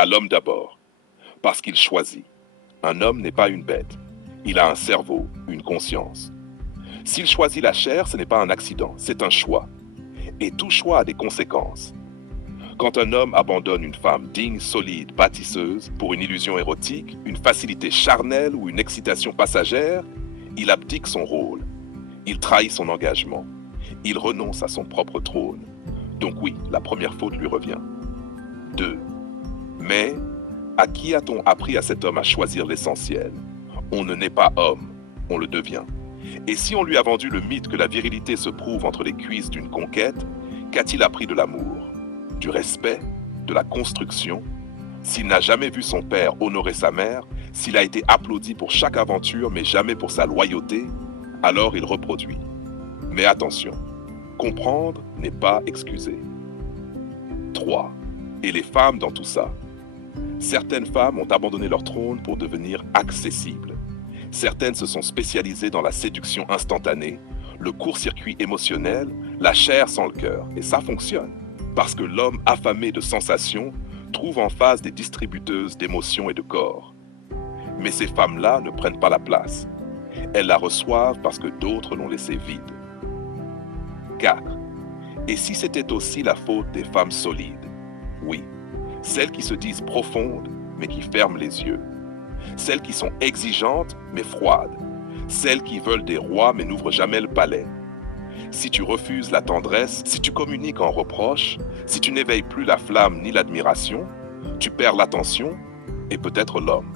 À l'homme d'abord, parce qu'il choisit. Un homme n'est pas une bête. Il a un cerveau, une conscience. S'il choisit la chair, ce n'est pas un accident, c'est un choix. Et tout choix a des conséquences. Quand un homme abandonne une femme digne, solide, bâtisseuse, pour une illusion érotique, une facilité charnelle ou une excitation passagère, il abdique son rôle. Il trahit son engagement. Il renonce à son propre trône. Donc oui, la première faute lui revient. 2. Mais à qui a-t-on appris à cet homme à choisir l'essentiel? On ne naît pas homme, on le devient. Et si on lui a vendu le mythe que la virilité se prouve entre les cuisses d'une conquête, qu'a-t-il appris de l'amour, du respect, de la construction? S'il n'a jamais vu son père honorer sa mère, s'il a été applaudi pour chaque aventure mais jamais pour sa loyauté, alors il reproduit. Mais attention, comprendre n'est pas excuser. 3. Et les femmes dans tout ça? Certaines femmes ont abandonné leur trône pour devenir accessibles. Certaines se sont spécialisées dans la séduction instantanée, le court-circuit émotionnel, la chair sans le cœur. Et ça fonctionne, parce que l'homme affamé de sensations trouve en face des distributeuses d'émotions et de corps. Mais ces femmes-là ne prennent pas la place. Elles la reçoivent parce que d'autres l'ont laissée vide. 4. Et si c'était aussi la faute des femmes solides? Oui, celles qui se disent profondes, mais qui ferment les yeux. Celles qui sont exigeantes, mais froides. Celles qui veulent des rois, mais n'ouvrent jamais le palais. Si tu refuses la tendresse, si tu communiques en reproche, si tu n'éveilles plus la flamme ni l'admiration, tu perds l'attention et peut-être l'homme.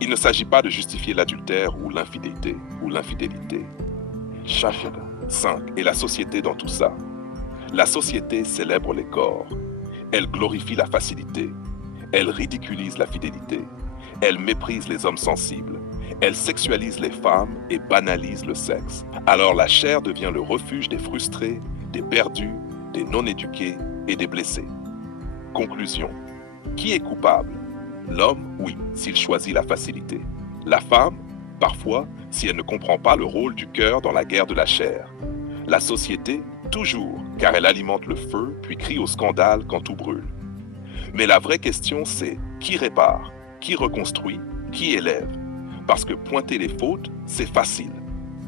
Il ne s'agit pas de justifier l'adultère ou l'infidélité. Chapitre 5. Et la société dans tout ça? La société célèbre les corps. Elle glorifie la facilité. Elle ridiculise la fidélité. Elle méprise les hommes sensibles. Elle sexualise les femmes et banalise le sexe. Alors la chair devient le refuge des frustrés, des perdus, des non-éduqués et des blessés. Conclusion. Qui est coupable? L'homme, oui, s'il choisit la facilité. La femme, parfois, si elle ne comprend pas le rôle du cœur dans la guerre de la chair. La société, toujours, car elle alimente le feu, puis crie au scandale quand tout brûle. Mais la vraie question, c'est qui répare, qui reconstruit, qui élève? Parce que pointer les fautes, c'est facile.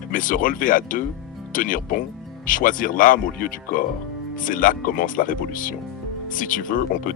Mais se relever à deux, tenir bon, choisir l'âme au lieu du corps, c'est là que commence la révolution. Si tu veux, on peut